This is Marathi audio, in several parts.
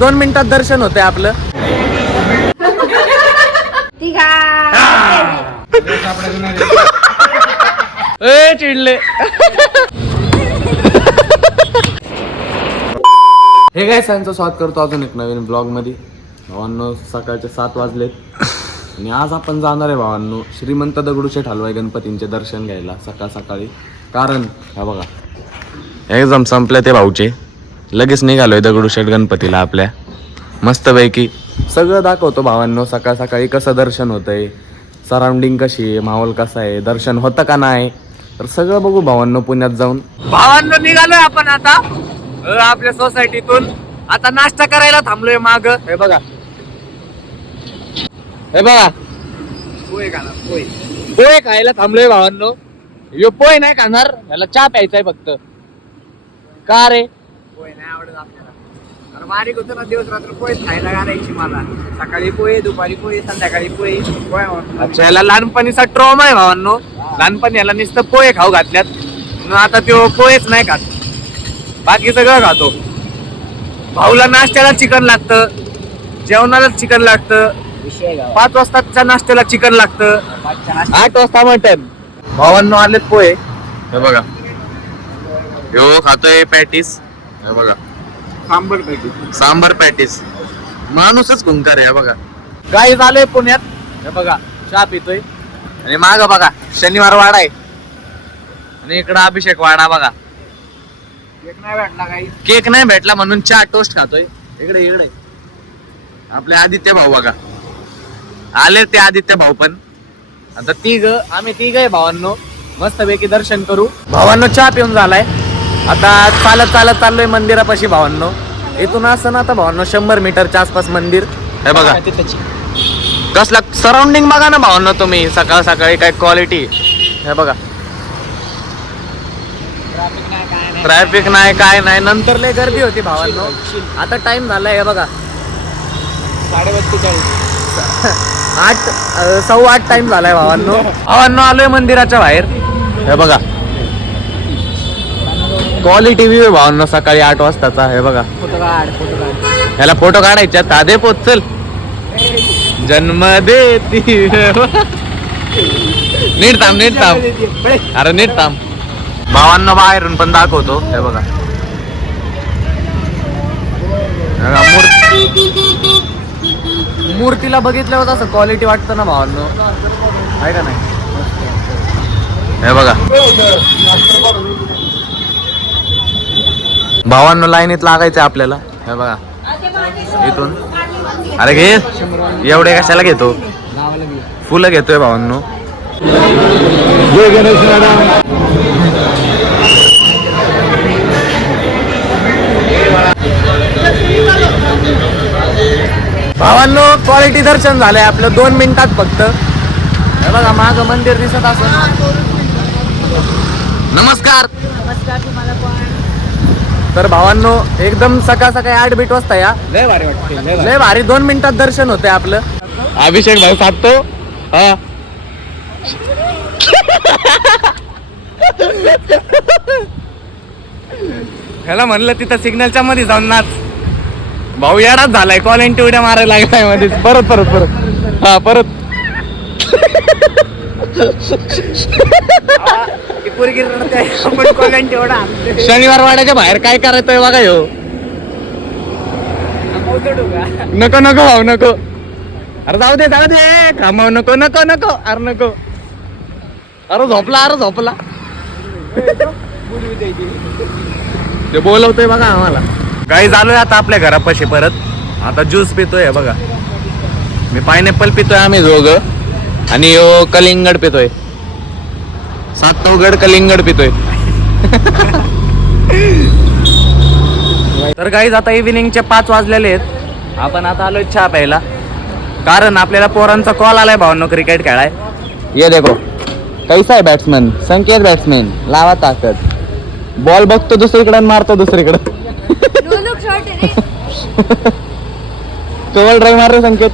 2 मिनिटात दर्शन होतंय आपलं. ए चिडले. हे काय सांगतो स्वागत करतो अजून एक नवीन ब्लॉग मध्ये. भावांनो सकाळचे 7 वाजलेत आणि आज आपण जाणार आहे भावांनो श्रीमंत दगडूशेठ हलवाई गणपतींचे दर्शन घ्यायला सकाळ सकाळी. कारण हा बघा एकदम संपले ते भाऊचे, लगेच निघालोय दगडूशेठ गणपतीला आपल्या. मस्तपैकी सगळं दाखवतो भावांनो सकाळ सकाळी कसं दर्शन होतंय, सराउंडिंग कशी आहे, माहोल कसा आहे, दर्शन होतं का नाही, तर सगळं बघू भावांनो पुण्यात जाऊन. भावांनो निघालोय आपण आता आपल्या सोसायटीतून. आता नाश्ता करायला थांबलोय माग. हे बघा हे बघा पोहे खायला थांबलोय भावांनो. यो पोहे नाही खाणार, याला चहा प्यायचाय फक्त. का रे? पोहे नाही आवडत आपल्याला. बारीक होतं ना, दिवस रात्र पोहे खायला घालायची मला. सकाळी पोहे, दुपारी पोहे, संध्याकाळी पोहे. अच्छा याला लहानपणीचा ट्रॉमा आहे भावांनो. लहानपणी याला नुसतं पोहे खाऊ घातल्यात, आता तो पोहेच नाही खात, बाकी सगळं खातो. भाऊला नाश्त्याला चिकन लागतं, जेवणाला चिकन लागतं, 5 वाजताच्या नाश्त्याला चिकन लागतं, 8 वाजता मटन. भावांनो आलेत पोहे. हे बघा यो खातोय पॅटीस. हे बघा सांबर पॅटीस. माणूसच खुंकार आहे बघा. गाई झालोय पुण्यात. हे बघा चहा पितोय आणि माग बघा शनिवार वाडा आहे आणि इकडं अभिषेक वाडा बघा. केक नाही भेटला म्हणून चहा टोस्ट खातोय. इकडे इकडे आपले आदित्य भाऊ बघा आले. ते आदित्य भाऊ पण. आता आम्ही तिघ आहे भावांनो. मस्तपैकी दर्शन करू. भावांनो चहा पिऊन झालाय. आता चालत चालत चाललोय मंदिरापाशी भावांनो. इथून असं ना आता भावांनो 100 मीटरच्या आसपास मंदिर. हे बघा कसला सराउंडिंग बघा ना भावांनो तुम्ही. सकाळ सकाळी काय क्वालिटी. हे बघा ट्रॅफिक नाही काय नाही. नंतर लय गर्दी होती भावांनो. आता टाइम झालाय. हे बघा 8:15 टाइम झालाय भावांनो. भावांनो आलोय मंदिराच्या बाहेर. हे बघा क्वालिटी व्ह्यू आहे भावांनो सकाळी 8 वाजताचा. हे बघा ह्याला फोटो काढायच्या. तादे पोचल जन्म देती. नीट थांब नीट थांब अरे नीट थांब. भावांनो बाहेरून पण दाखवतो. हे बघा मूर्तीला बघितल्यावर असं क्वालिटी वाटतं ना भावांनो, आहे का नाही. हे बघा भावांनो लाईनीत लागायचं आपल्याला. हे बघा इथून. अरे घे एवढे कशाला घेतो, फुलं घेतोय भावांनो. भावांनो क्वालिटी दर्शन झालंय आपलं 2 मिनिटात फक्त. हे बघा माग मंदिर दिसत असं. नमस्कार. तर भावांनो एकदम सकाळ सकाळी 8 वाजता या. लय भारी वाटते, लय भारी. 2 मिनिटात दर्शन होतंय आपलं. अभिषेक भाऊ साधतो. हा ह्याला म्हणलं तिथं सिग्नलच्या मध्ये जाऊन नाच. भाऊ येडाच झालाय. कॉलेंटी उड्या मारायला लागलाय मध्ये. परत परत परत हा परत. शनिवार वाड्याच्या बाहेर काय करायचंय बघा ह्यो. नको नको भाऊ नको. अरे जाऊ दे थांबव. नको नको नको अरे नको. अरे झोपला. ते बोलवतोय बघा आम्हाला. काही झालोय आता आपल्या घरापाशी परत. आता ज्यूस पितोय. बघा मी पायनॅपल पितोय. आम्ही दोघं आणि यो कलिंगड पितोय. 7-9 कलिंगड पितोय. तर गाईज आता इव्हिनिंगचे 5 वाजलेले आहेत. आपण आता आलोय चहा प्यायला. कारण आपल्याला पोरांचा कॉल आलाय भावांनो क्रिकेट खेळाय. ये देखो कैसा आहे बॅट्समॅन. संकेत बॅट्समॅन लावा ताकद. बॉल बघतो दुसरीकडे मारतो दुसरीकडे. कव्हर ड्राईव्ह मार रे संकेत.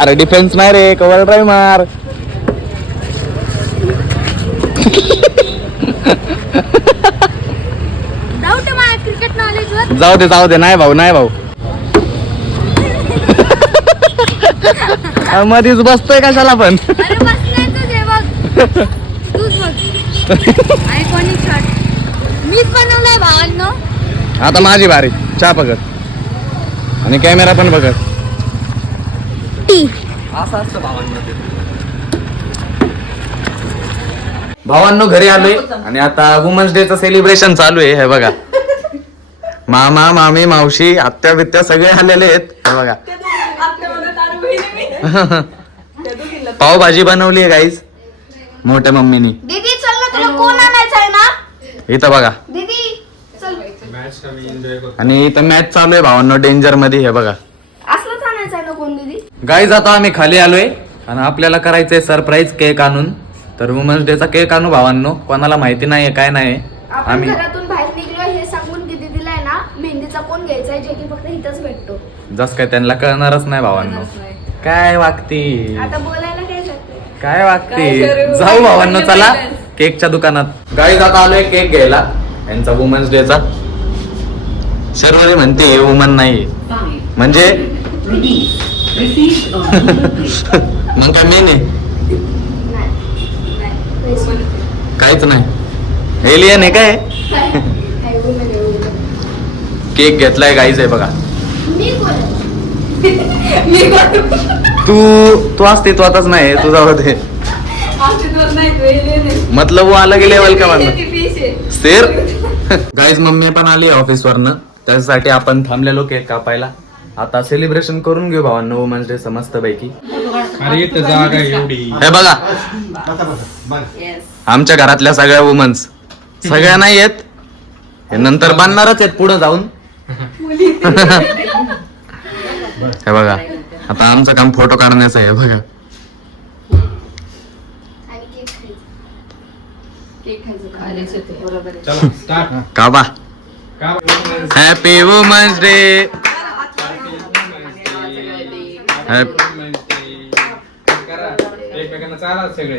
अरे डिफेन्स नाही रे, कव्हर ड्राईव्ह मार. डाऊट आहे क्रिकेट नॉलेज जाऊ दे नाही भाऊ मध्येच बसतोय कशाला पण. अरे बसण्याचं जे बघ तूच बघ. आयकॉनिक शॉट मीच बनवलाय भावांनो. आता माझी बारी. चहा बघत आणि कॅमेरा पण बघत. असं असतं भावांनो घरी आलोय आणि आता वुमन्स डे चं सेलिब्रेशन चालू आहे. हे बघा मामा मामी मावशी आत्या बित्या सगळे आलेले आहेत. हे बघा पावभाजी बनवली आहे गाईज मोठ्या मम्मीनी. दीदी चल ना तुला कोण आणायचं आहे ना इथं बघा दीदी चल. आणि इथं मॅच चालू आहे भावांनो डेंजर मध्ये. हे बघा असलंच आणायचं आहे ना कोण दीदी. गाईज आता आम्ही खाली आलोय आणि आपल्याला करायचंय सरप्राईज केक आणून. तर वुमन्स डे चा केक आणू भावांनो. कोणाला माहिती नाहीये काय नाही. आपण आम्ही घरातून बाहेर निघलो हे सांगून की दीदीला आहे ना मेहंदीचा कोण घ्यायचा आहे जे की फक्त इथंच भेटतो. जस काय त्यांना कळणारच नाही भावांनो. काय वागती आता बोलायला काय शकते. काय वागते. जाऊ भावांनो चला केकच्या दुकानात. गाईज आता आलोय केक घ्यायला यांचा वुमन्स डे चा. शर्वरी म्हणते हे वुमन नाही म्हणजे मग काय मेन आहे काहीच नाही. एलियन आहे काय. केक घेतलाय गाईज आहे बघा. तू अस्तित्वातच नाही तुझा होते मतलब वो अलग लेवल का म्हणलं शेर. गाईज मम्मी पण आली ऑफिस वरनं त्यासाठी आपण थांबलेलो केक कापायला. आता सेलिब्रेशन करून घेऊ भावांनो वुमन्स डे मस्त पैकी. हे बघा आमच्या घरातल्या सगळ्या वुमन्स सगळ्या नाही आहेत हे नंतर बांधणारच आहेत पुढे जाऊन. हे बघा आता आमचं काम फोटो काढण्याचं आहे. बघा का बा हॅपी वुमन्स डे. एकमेकांना चाला सगळे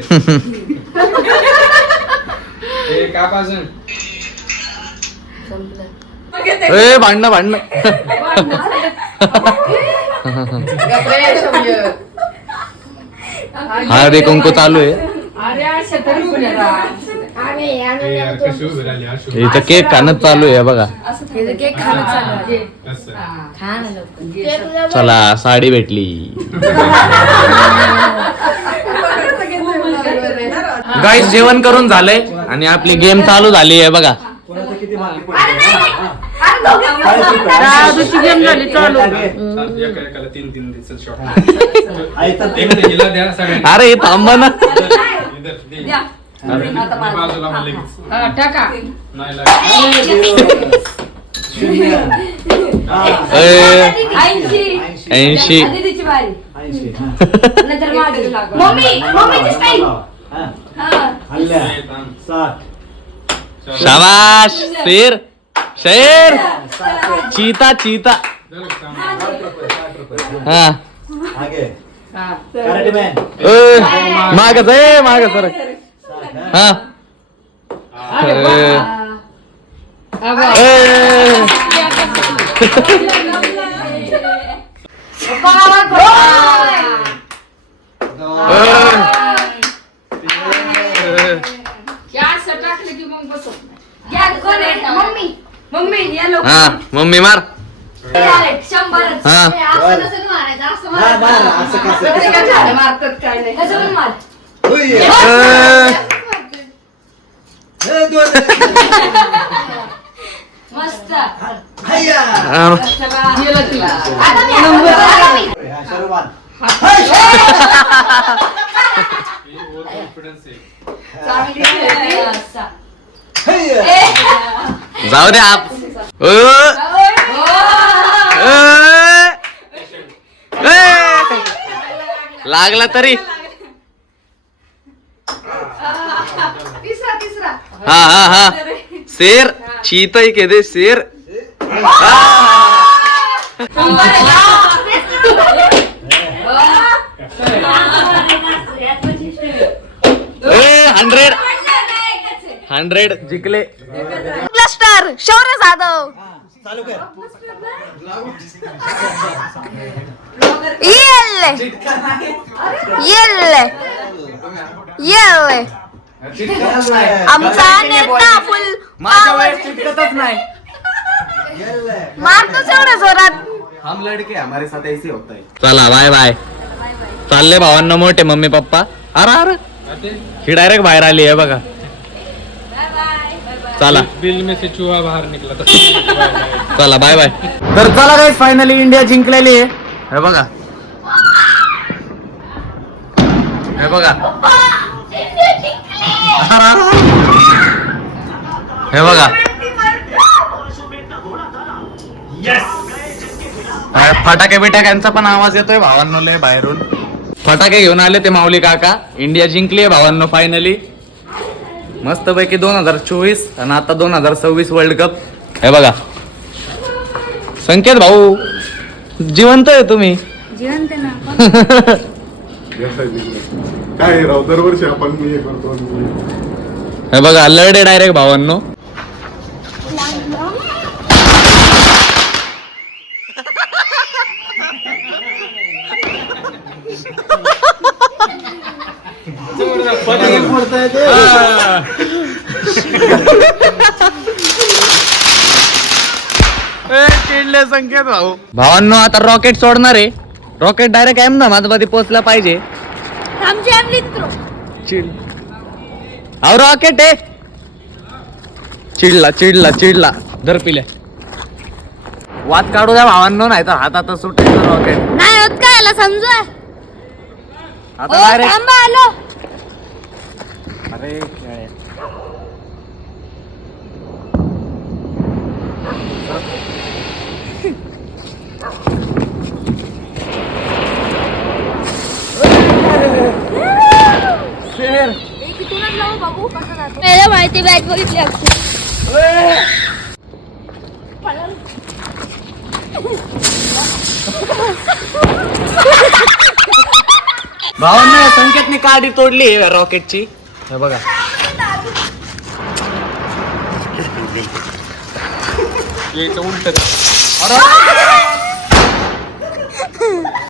भांडणं हळदी कुंकू चालू आहे. इथं केक खाणं चालू आहे बघा. चला साडी भेटली. गाईस जेवण करून झालंय आणि आपली गेम चालू झाली आहे बघा. गेम झाली चालू. एकाला 3-3 दिवसात शॉट. अरे थांबा ना. बाजूला मला लगेच. नाही लागत. 80 शाबाश शेर शेर चीता चीता. हा मागच आहे माग सर. हा मम्मी मार. हा जाऊ दे आप. लागला तरी. हा हा हा शेर चीता ही कहते शेर. 100 जिंकले. स्टार शौर्य जाधव येल्ले येल्ले येल्ले आमचा नेता फुल माझ्या वेळेस चिटकतच नाही. मारतो एवढ्या जोरात. हम लड़के हमारे साथ ऐसे होता है. चला बाय बाय. चालले भावांना मोठे मम्मी पप्पा. अरे ही डायरेक्ट बाहेर आली आहे बघा. चला बिल में से चूहा बाहर निकला था. चला बाय बाय. तर चला गाइस फायनली इंडिया जिंकलेली आहे. हे बघा हे बघा हे बघा फटाके बिटाक्यांचा पण आवाज येतोय भावांनो लय बाहेरून. फटाके घेऊन आले ते माऊली काका. इंडिया जिंकली भावांनो फायनली. मस्त पैकी 2024 आणि आता 2026 वर्ल्ड कप. हे बघा संकेत भाऊ जिवंत आहे तुम्ही. जिवंत ना. काय राव दरवर्षी आपण मी हे करतो हे बघा लढे डायरेक्ट भावांनो. चिडले संकेत भाऊ. भावांनो आता रॉकेट सोडणार आहे. रॉकेट डायरेक्ट अहमदाबाद मध्ये पोहोचला पाहिजे. आमचे मित्र चिड अहो रॉकेट आहे. चिडला चिडला चिडला. धर पिल्या वाद काढू द्या भावांनो नाही तर हातात सुटायचं रॉकेट. नाही होत काय याला समजा. आता डायरेक्ट थांबा आलो. अरे पहिला माहिती बॅट बघितली असते. भावांनो संकेतने काडी तोडली रॉकेटची. हे बघा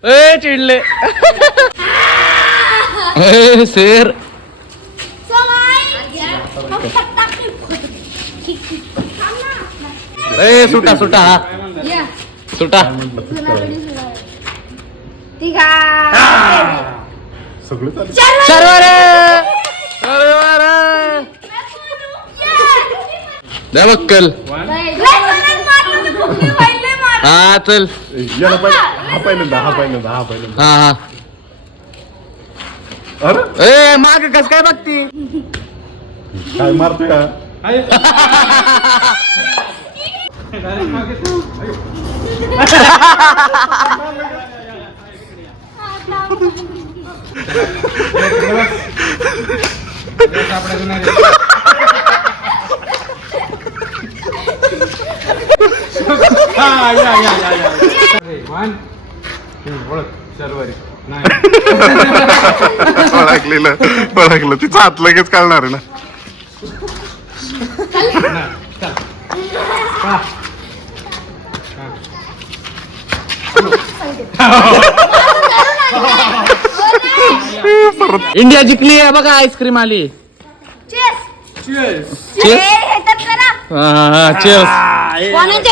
ए चिडले. ए शेर ए सुटा सुटा हा सुटा. सगळं चालेल. शर्वर द्या बक्कल. हा चल. याला हा पहिल्यांदा हा हा. अरे ए माग कस काय बघती. काय मारतोय का ओळखलं तिचं हात लगेच कळणार आहे ना. इंडिया जिंकली आहे बघा. आईस्क्रीम आली.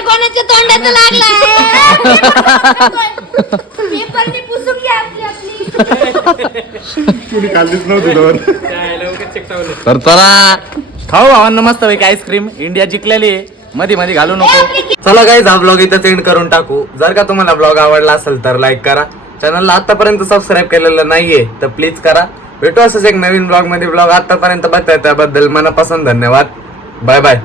कोणाच्या तोंडाचं लागला. पेपरनी पुसून घ्या आपली आपली. कुणी काढलीच नव्हती दोन. तर चला खाऊ भावांना मस्त पैकी आईस्क्रीम. इंडिया जिंकलेली आहे. मध्ये मध्ये घालू नको. चला गाईज हा ब्लॉग इथं एंड करून टाकू. जर का तुम्हाला ब्लॉग आवडला असेल तर लाईक करा. चॅनलला आतापर्यंत सबस्क्राईब केलेलं नाहीये तर प्लीज करा. भेटू असंच एक नवीन ब्लॉग मध्ये. ब्लॉग आतापर्यंत बघताय त्याबद्दल मनापासून धन्यवाद. Bye bye.